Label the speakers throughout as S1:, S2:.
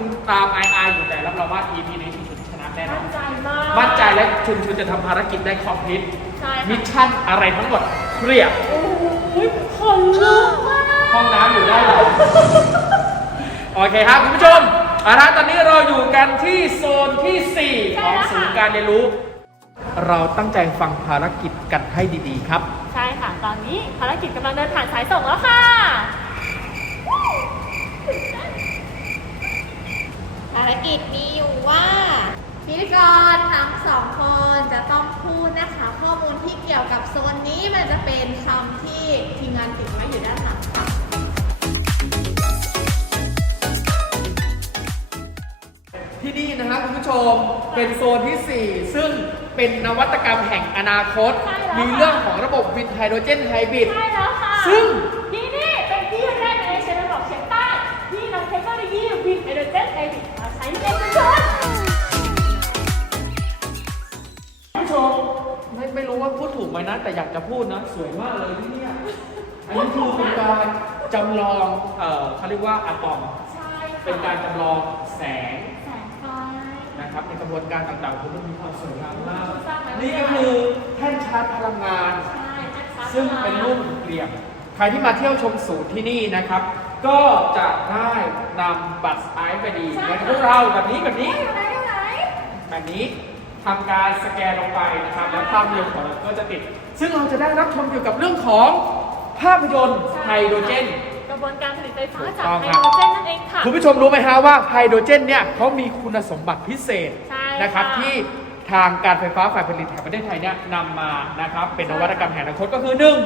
S1: ใน EP ที่แล้วชุนชุนตามไอไออยู่แต่รับรองว่า EP นี้ชุนชุนชนะแน่นอ
S2: มั่
S1: น
S2: นใจมาก
S1: มั่นใจและชุนชุนจะทำภารกิจได้คอมพลีท
S2: ใช่
S1: มิช
S2: ค่ะ
S1: ชั่นอะไรทั้งหมดเคลียร์
S2: โอ้ยขนลุกมาก
S1: ห้องน้ำอยู่ได้านหลังโอเคครับคุณผู้ชมเอาละตอนนี้เราอยู่กันที่โซนที่ 4 ของศูนย์การเรียนรู้ เราตั้งใจฟังภารกิจกันให้ดีๆครับ
S2: ใช่ค่ะ ตอนนี้ภารกิจกำลังเดินผ่านสายส่งแล้วค่ะ
S3: ภารกิจมีอยู่ว่าพิธีกรทั้งสองคนจะต้องพูดนะคะ ข้อมูลที่เกี่ยวกับโซนนี้มันจะเป็นคำที่ทีมงานติดไว้อยู่ด้านหลังค่ะ
S1: ที่นี่นะครับคุณผู้ชมเป็นโซนที่ 4 ซึ่งเป็นนวัตกรรมแห่งอนาคต
S2: ใช่แล้ว
S1: มีเรื่องของระบบวินไฮโดรเจนไฮบริด
S2: ใช่แล้วค่ะ
S1: ซึ่ง ผู้ชมไม่ไม่รู้ว่าพูดถูกไหมนะ แต่อยากจะพูดนะ สวยมากเลยที่เนี่ยอันนี้คือเป็นการจำลองเอ่อเขาเรียกว่าอะตอม
S2: ใช่ค่ะ
S1: เป็นการจำลองแสง
S2: แสงไฟ
S1: นะครับในกระบวนการต่างๆคุณมันมีความสวยงามมาก
S2: ทราบไหมว่า
S1: นี่ก็คือแท่นชาร์จพลังงาน
S2: ใช่แจ็คสัน
S1: ซึ่งเป็นรูปเกลียมใครที่มาเที่ยวชมศูนย์ที่นี่นะครับ ก็จะได้นำบัตรไอซ์ไปดีเหมือนพวกเราแบบนี้แบบนี้
S2: อยู่ไหนอยู่ไหน
S1: แบบนี้ ทำการสแกนลงไปนะครับแล้วภาพยนตร์ของเราก็จะติด ซึ่งเราจะได้รับชมเกี่ยวกับเรื่องของภาพยนตร์ไฮโดรเจน
S2: กระบวนการผลิตไฟฟ้า
S1: ถูก
S2: จาก
S1: ต้อง
S2: ไฮ
S1: ครับ
S2: โดรเจนนั่นเองค่ะ
S1: คุณผู้ชมรู้ไหมฮะว่าไฮโดรเจนเนี่ยเขามีคุณสมบัติพิเศษ
S2: ใช่
S1: นะครับ
S2: ค่ะ
S1: ที่ทางการไฟฟ้าฝ่ายผลิตแห่งประเทศไทยเนี่ยนำมานะครับเป็นนวัตกรรมแห่งอนาคตก็คือหนึ่ง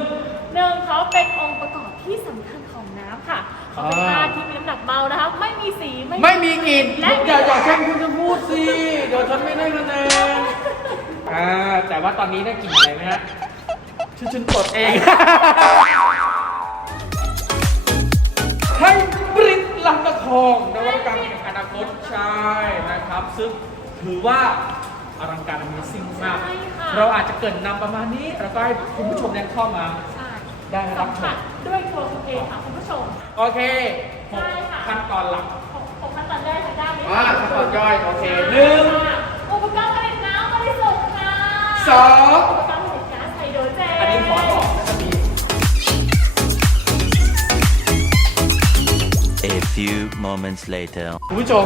S2: หนึ่งเขาเป็นองค์ประกอบที่สำคัญของน้ำค่ะเขาเป็น
S1: อ่า
S2: ธาตุที่มีน้ำหนักเบานะคะ ไม่ มีสี
S1: ไม่มีกลิ่น
S2: และ
S1: อย่าอย่าแช่งคุณจะพูดสิเดี๋ยวฉันไม่ได้คะแนนอ่าแต่ว่าตอนนี้ได้กลิ่นอะไรไหมฮะชุนชุนตดเองให้บริตลำตะคองนวัตกรรมแห่งอนาคตใช่นะครับ ซึ่งถือว่าอลังการมีสิ่งมาก
S2: ใช่ค่ะ
S1: เราอาจจะเกรินนำประมาณนี้ แล้วก็ให้คุณผู้ชมเนี่ยเข้ามา
S2: ใช่
S1: ได้รั
S2: สั
S1: บ
S2: ม
S1: ช
S2: ผั
S1: ม
S2: สด้วยตัวคุณเองค่ะคุณผู้ชม
S1: โอเคหก
S2: ใช่ค่ะ
S1: ขั้นตอนหลัก
S2: ของของขั้นตอนย่อยทางด้านนี้
S1: อ่าขั้นตอนย่อยโอเคหนึ่ง
S2: ค่ะอุปกรณ์ผลิตน้ำบริสุทธิ์ค่ะ
S1: สอง
S2: อุปกรณ์ผลิตก๊าซไฮโดรเจน
S1: อันนี้ขอบอกนะจะมี
S4: A few moments later.
S1: คุณผู้ชม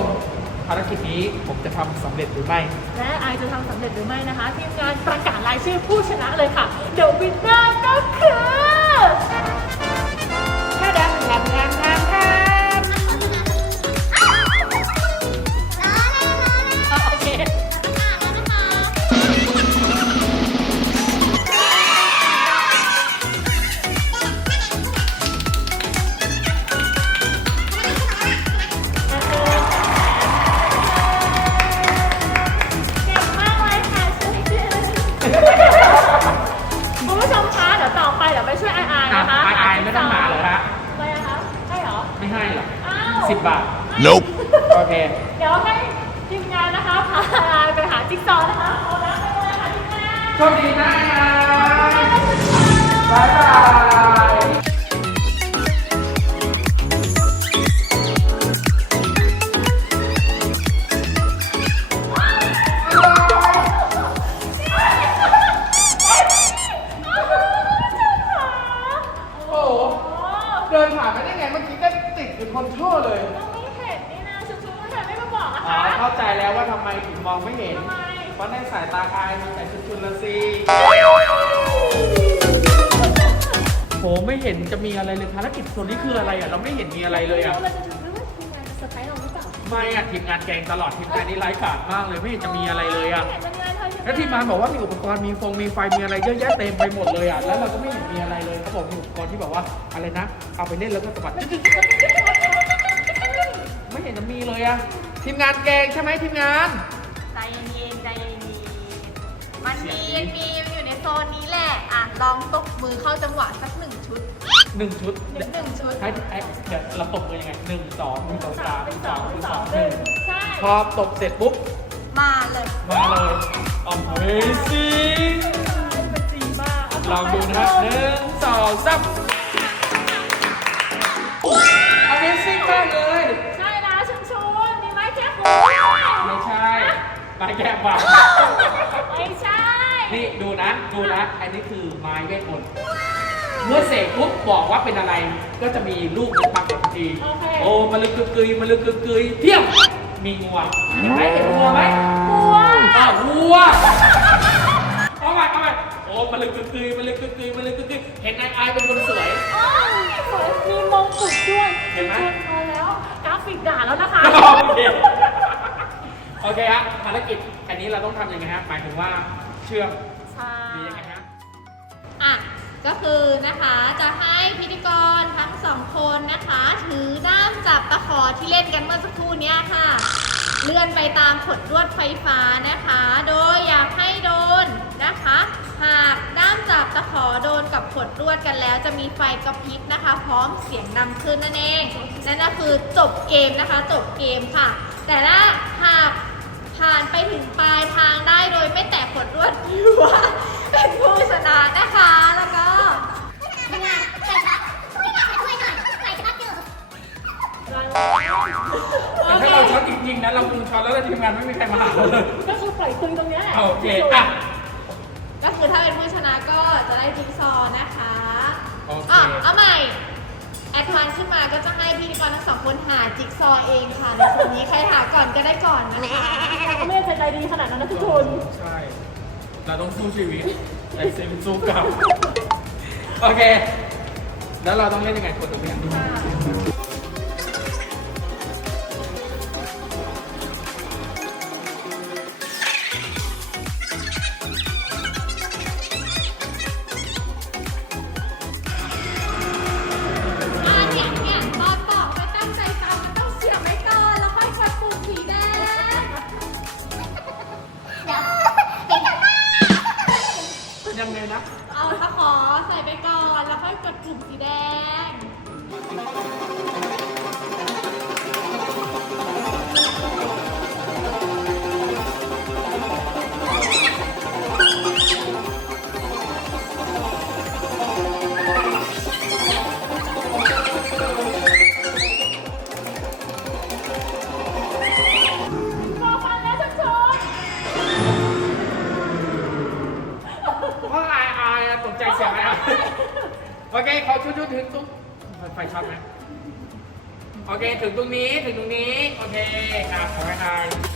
S1: ภารกิจนี้ผมจะทำสำเร็จหรือไม่
S2: และไอจะทำสำเร็จหรือไม่นะคะ ทีมงานประกาศรายชื่อผู้ชนะเลยค่ะ The winner ก็คือ
S1: สิบบาท
S4: Nope.
S1: โอเค
S2: เดี๋ยวให้ทีมงานนะคะพาไอไปหาจิ๊กซอว์นะคะเอาละไปเลยค่ะทีมงาน
S1: โชคดีนะไอไอบายบาย ส่วนนี้คืออะไรอะ เราไม่เห็นมีอะไรเลยอะ
S2: เราจะถึงไม่ว่าทีมงานจะเซอร์ไพรส์เราหรือเปล่า
S1: ไม่อะทีมงานแกงตลอดทีมงานนี้ไร้กาดมากเลยไม่เห็นจะมีอะไรเลยอะ
S2: ไม่เห็นจะมีอะไรเลยใช่ไห
S1: แล้วทีมงานบอกว่ามีอุปกรณ์มีฟงมีไฟมีอะไรเยอะแยะเต็มไปหมดเลยอะ แล้วเราก็ไม่เห็นมีอะไรเลยเขาบอกมีอุปกรณ์ที่แบบว่าอะไรนะ เอาไปเล่นแล้วก็สะบัดไม่เห็นจะมีเลยอะ ทีมงานแกงใช่ไหมทีมงาน
S3: ใจเย็นๆใจเย็นๆมันมีมันมีมันอยู่ในโซนนี้แหละ อะ ลองตบมือเข้าจังหวะสักหนึ่งชุด
S1: หนึ่งชุด
S3: หนึ่งชุด
S1: ให้เดี๋ยวเราตบกันยังไงหนึ่งสองหนึ่งสองสามหนึ่ง
S2: สอ
S1: งห
S2: นึ่
S1: ง
S2: สอ
S1: ง
S2: หนึ่ง
S1: พอตบเสร็จปุ๊บ
S3: มาเลย
S1: มาเลย Amazing
S2: มันดีาก
S1: ลองดูนะฮะหนึ่งสองสาม Amazing มากเลย
S2: ใช่นะชุนชุน
S1: มีไม้แค่
S2: หัวไม่ใ
S1: ช่ไม้แก้ปาก
S2: ไม่ใช่
S1: นี่ดูนะ ดูนะ อันนี้คือไม้เวทมนต์ เมื่อเสกปุ๊บบอกว่าเป็นอะไร ก็จะมีลูกมันปักทันที
S2: โอเค
S1: โอ้มาลึกกึกกยมาลึกกึกกยเพี้ยงมีงัวเห็นไหมเห็นงัวไหม
S2: บัว
S1: อ้าววัวเอาไปเอาไปโอ้มาลึกกึกกยมาลึกกึกกยมาลึกกึกกยเห็นนายอายเป็นคนสวย
S2: โอ้ยสวยมีมงกุฎด้วย
S1: เห็นไหม
S2: พอแล้ว กราฟิกด่าแล้วนะคะ
S1: โอเคโอเคครับภารกิจอันนี้เราต้องทำยังไงฮะหมายถึงว่าเชื่อม
S2: ใช่
S1: ดียังไงฮะ
S3: อะ ก็คือนะคะจะให้พิธีกรทั้งสองคนนะคะ ถือด้ามจับตะขอที่เล่นกันเมื่อสักครู่เนี้ยค่ะ เลื่อนไปตามขดลวดไฟฟ้านะคะ โดยอยากให้โดนนะคะ หากด้ามจับตะขอโดนกับขดลวดกันแล้ว จะมีไฟกระพริบนะคะ พร้อมเสียงดังขึ้นนั่นเองนั่นก็คือจบเกมนะคะ จบเกมค่ะ แต่ถ้าหากผ่านไปถึงปลายทางได้โดยไม่แตกขดลวดถือว่าเป็นผู้ชนะนะคะ
S1: ช็อตแล้วเราทีมงานไม่มีใครมาหาเราเลย
S2: ก็คือปล่อยคุยตรงเนี้ยแหละ
S1: โอเคอะ
S3: ก็คือถ้าเป็นผู้ชนะก็จะได้จิ๊กซอว์นะคะ
S1: โอเค
S3: อะเอาใหม่ แอดวานซ์ขึ้นมาก็จะให้พิธีกรทั้งสองคนหาจิ๊กซอว์เองค่ะในส่วนนี้ใครหาก่อนก็ได้ก่อนนะคะ
S2: เราก็ไม่ได้ใจดีขนาดนั้นนะทุกคน
S1: ใช่ เราต้องสู้ชีวิตไอเซนสู้กลับ โอเค แล้วเราต้องเล่นยังไงคนตัวอย่าง
S3: อ่ นะ เอาตะขอใส่ไปก่อน แล้วค่อยกดปุ่มสีแดง
S1: เคขอชุดชุดถึงตรงไฟช็อตไหมโอเค ถึงตรงนี้ ถึงตรงนี้ โอเคครับขอให้
S2: ทาย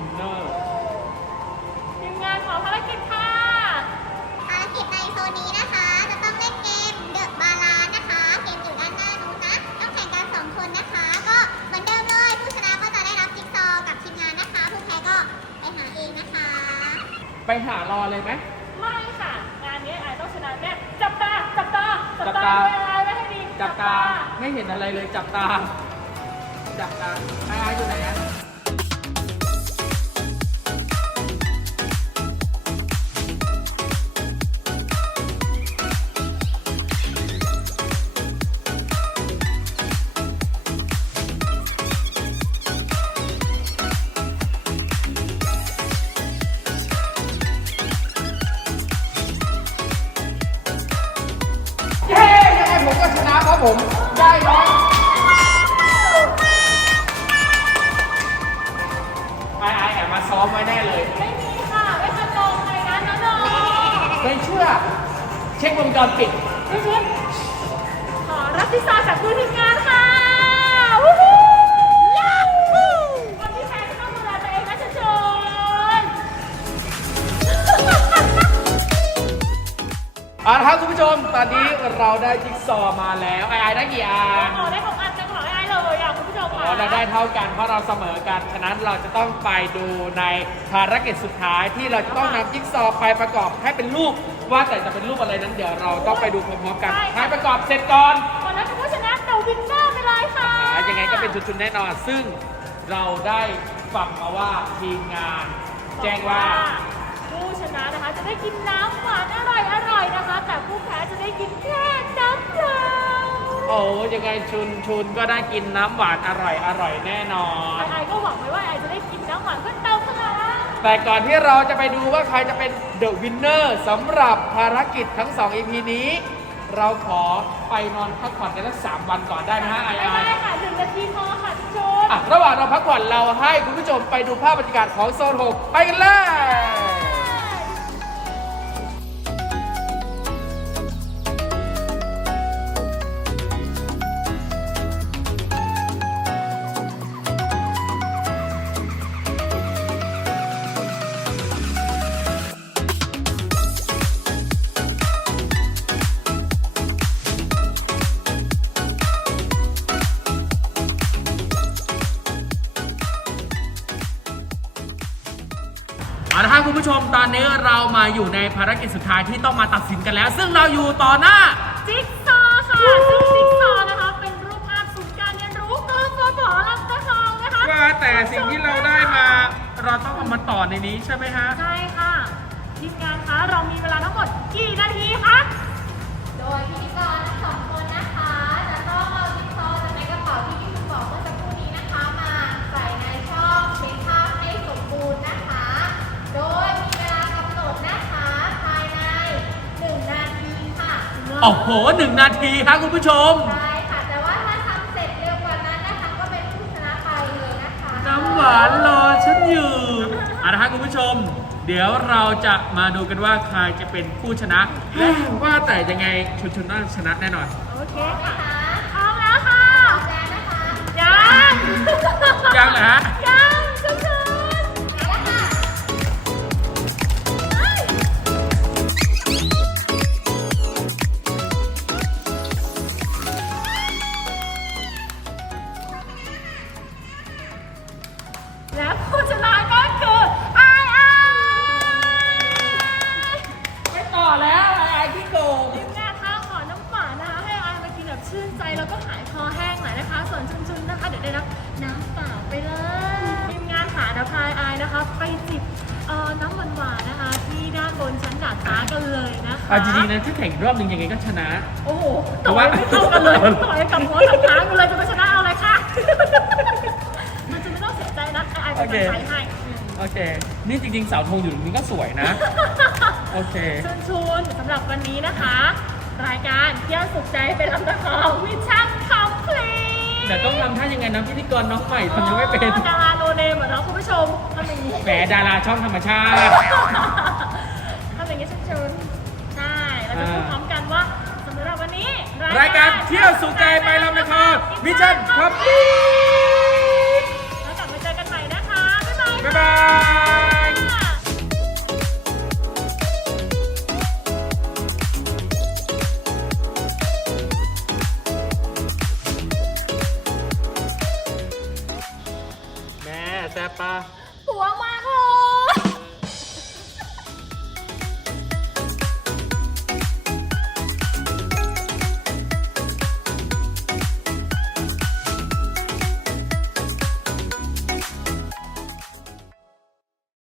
S1: วินเนอร์
S2: ทีมงานของภารกิจค่ะ
S5: ภารกิจในโซนนี้นะคะ จะต้องเล่นเกมเดอะบาลานนะคะ เกมอยู่ด้านหน้านู้นนะ ต้องแข่งกันสองคนนะคะ ก็เหมือนเดิมเลย ผู้ชนะก็จะได้รับจิ๊กซอว์กับทีมงานนะคะ ผู้แพ้ก็ไปหาเองนะคะ
S1: ไปหารอเลยไหม
S2: ไม่ค่ะ งานนี้ไอต้องชนะแน่จับตา จับตา จับ
S1: จับ
S2: ตา
S1: ตา
S2: ไว้อะไรไว้ให้ดี
S1: จับตาไม่เห็นอะไรเลยจับตา จับตาไอ้ไอ้อยู่ไหนอะ รปิด
S2: ๆไม่เชื่อขอรับจิ๊กซอว์จากผู้ทีมงานค่ะวู้ฮู้วันนี้แพ้ก็ต้องดูแลตัวเองนะเชิญ
S1: เอาละครับคุณผู้ชม ตอนนี้เราได้จิ๊กซอว์มาแล้วไอไอได้กี่อัน
S2: อ๋อได้ของอันจังของไอ้เลยอะคุณผู้ชม
S1: อ๋
S2: ค่ะ
S1: อเราได้เท่ากันเพราะเราเสมอกัน ฉะนั้นเราจะต้องไปดูในภารกิจสุดท้ายที่เราจะต้องนำจิ๊กซอว์ไปประกอบให้เป็นรูป ว่าแต่จะเป็นรูปอะไรนั้นเดี๋ยวเราต้องไปดูพร้อมๆกันให้ประกอบเสร็จก่อน
S2: ตอนนั้นเป็นผู้ชนะเดาวินเนอร์ไปเลยค่ะ
S1: อ่ายังไงก็เป็นชุดๆแน่นอน ซึ่งเราได้ฟังมาว่าทีมงาน แจ้งว่า
S2: ผู้ชนะนะคะ จะได้กินน้ำหวานอร่อยอร่อยๆนะคะ แต่ผู้แพ้จะได้กินแค่น้ำเปล่า
S1: โอ้ยังไงชุนชุนก็ได้กินน้ำหวานอร่อยอร่อยแน่นอน
S2: ไอไอก็หวังไว้ว่าไอจะได้กินน้ำหวานเพื่อเติมพลัง
S1: แต่ก่อนที่เราจะไปดูว่าใครจะเป็นเดอะวินเนอร์สำหรับภารกิจทั้ง 2 EP นี้ เราขอไปนอนพักผ่อนกันสักสามวันก่อนได้ไหมฮะไอไอ
S2: ไม่ได้ค่ะหนึ่งนาทีพอค่ะทุกชน
S1: อะระหว่างเราพักผ่อนเราให้คุณผู้ชมไปดูภาพบรรยากาศของโซน 6 ไปกันเลย ละครับคุณผู้ชมตอนนี้เรามาอยู่ในภารกิจสุดท้ายที่ต้องมาตัดสินกันแล้ว ซึ่งเราอยู่ต่อหน้า
S2: จิ๊กซอว์ค่ะ ซึ่งจิ๊กซอว์นะคะ เป็นรูปภาพศูนย์การเรียนรู้กฟผลำตะคองนะคะ
S1: ว่าแต่สิ่งที่เราได้มา เราต้องเอามาต่อในนี้ใช่ไหมฮะ
S2: ใช่ค่ะทีมงานคะเรามีเวลาทั้งหมดกี่นาทีคะ
S3: โดยพิธีกรทั้ โอ้
S1: โหหนึ่งนาทีครับคุณผู้ชม
S3: ใช่ค่ะ แต่ว่าถ้าทำเสร็จเร็วกว่านั้นนะคะ ก็เป็นผู้ชนะไปเลยนะคะ
S1: น้ำหวานรอฉันอยู่เอาละครับคุณผู้ชม เดี๋ยวเราจะมาดูกันว่าใครจะเป็นผู้ชนะและว่าแต่ยังไงชุนชุนน่าชนะแน่นอน
S2: โอเค
S3: นะ
S2: ค่ะ
S3: นแบ
S2: บชื่นใจแล้วก็หายคอแห้งหน่อยนะคะ ส่วนชุนชุนนะคะ เดี๋ยวได้รับน้ำเปล่าไปเลยทีมงานหาเดี๋ยวพายไอนะคะ ไปจิบเอ่อน้ำหวานๆนะคะ ที่ด้านบนชั้นดาดฟ้ากันเลยนะคะ
S1: เอาจริงๆนะถ้าแข่งอีกรอบหนึ่งยังไงก็ชนะ
S2: โอ้โหต่อยไม่เท่ากันเลยต่อยกับหัวกับหางกันเลยจะไปชนะเอาเลยค่ะมันจะไม่ต้องเสียใจนะไอไอเป็นกำลังใจให้
S1: โอเค นี่จริงๆเสาธงอยู่ตรงนี้ก็สวยนะ โอเค
S2: เชิญชวนสำหรับวันนี้นะคะรายการเที่ยวสุขใจเป็นลำตะคองมิชชั่นคอมพลีท
S1: แต่ต้องทำท่ายังไงนะพิธีกรน้องใหม่ทำยังไม่เป็น
S2: ดาราโนเนมเหรอเนาะคุณผู้ชมทำอย่างนี้
S1: แหมดาราช่องธรรมชาติ
S2: ทำอย่างนี้เชิญชวนใช่เราจะพูดพร้อมกันว่าสำหรับวันนี้
S1: รายการเที่ยวสุขใจไปลำนะครมิชชั่นครับ
S2: แล้วกลับมาเจอกันใหม่นะคะ บ๊ายบาย
S1: บ๊ายบาย